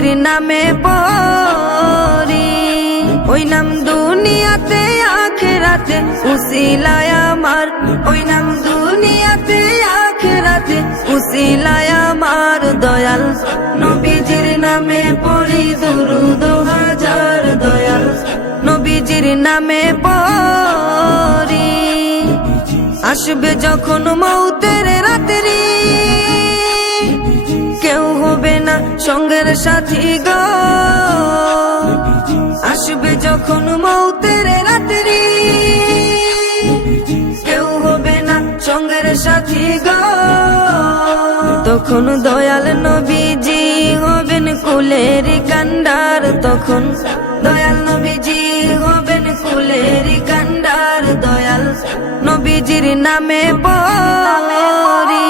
নবীজির নামে পড়ি, ওই নাম দুনিয়াতে আখিরাতে উসিলায় আমার, ওই নাম দুনিয়াতে আখিরাতে উসিলায় আমার দয়াল নবীজির নামে পড়ি দুরূদ হাজার দয়াল নবীজির নামে পড়ি। আসবে যখন মৌতের রাত্রি, কেউ হবে না সঙ্গের সাথী গো, আসবে যখন মৌতের রাত্রি, কেউ হবে না সঙ্গের সাথী গো, তখন দয়াল নবীজি হবেন কুলের কান্ডার, তখন দয়াল নবীজি হবেন কুলের কান্ডার দয়াল নবীজির নামে পড়ি।